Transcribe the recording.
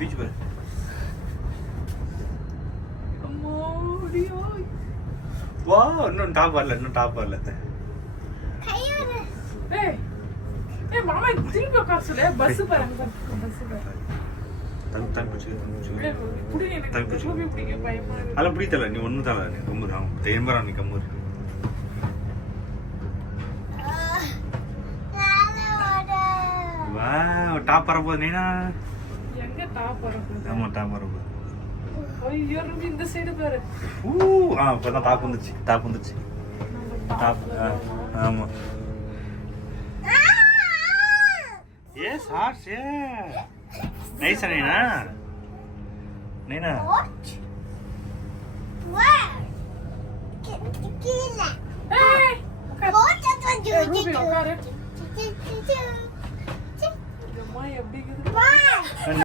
Beach பாரு. வா இன்னும் டாப் வரல மாமா திரும்பி உட்கார சொல்லு. பஸ் பாருங்க, பஸ் பாருங்க. அதெல்லாம் பிடித்தல நீ ஒன்றும் தர நீ கம்மூர் ஆகும் தேம்பரா நீ கம்மூர். வா டாப் வரப்போகுது நீனா. எங்க டாப் வரப்போகுது? ஆமா டாப் வரப்போகுது. ஐயோ இந்த சைடு பாரு. இப்பதான் டாப் வந்துச்சு. டாப் ஆமா. எஸ் ஹார்ஸ் ஏ நைஸா நீனா. எப்படி